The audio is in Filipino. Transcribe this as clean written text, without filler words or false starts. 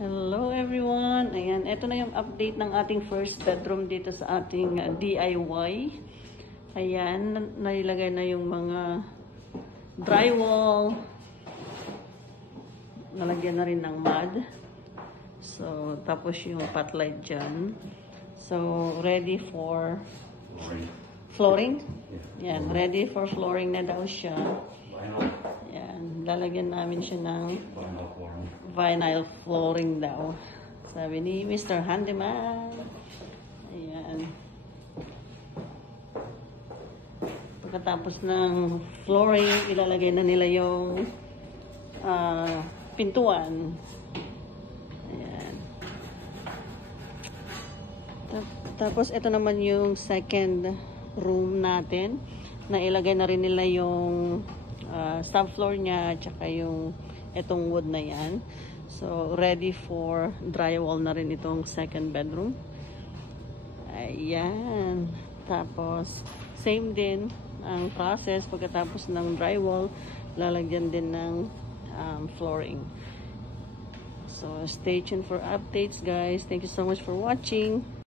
Hello everyone! Ayan, ito na yung update ng ating first bedroom dito sa ating DIY. Ayan, nailagay na yung mga drywall. Nalagyan na rin ng mud. So, tapos yung pot light dyan. So, ready for flooring. Ayan, ready for flooring na daw siya. Ayan, lalagyan namin siya ng vinyl flooring daw. Sabi ni Mr. Handyman. Ayan. Pagkatapos ng flooring, ilalagay na nila yung pintuan. Ayan. Tapos, ito naman yung second room natin. Na ilagay na rin nila yung subfloor niya, tsaka yung itong wood na yan. So, ready for drywall na rin itong second bedroom. Ayan. Tapos, same din ang process. Pagkatapos ng drywall, lalagyan din ng flooring. So, stay tuned for updates, guys. Thank you so much for watching.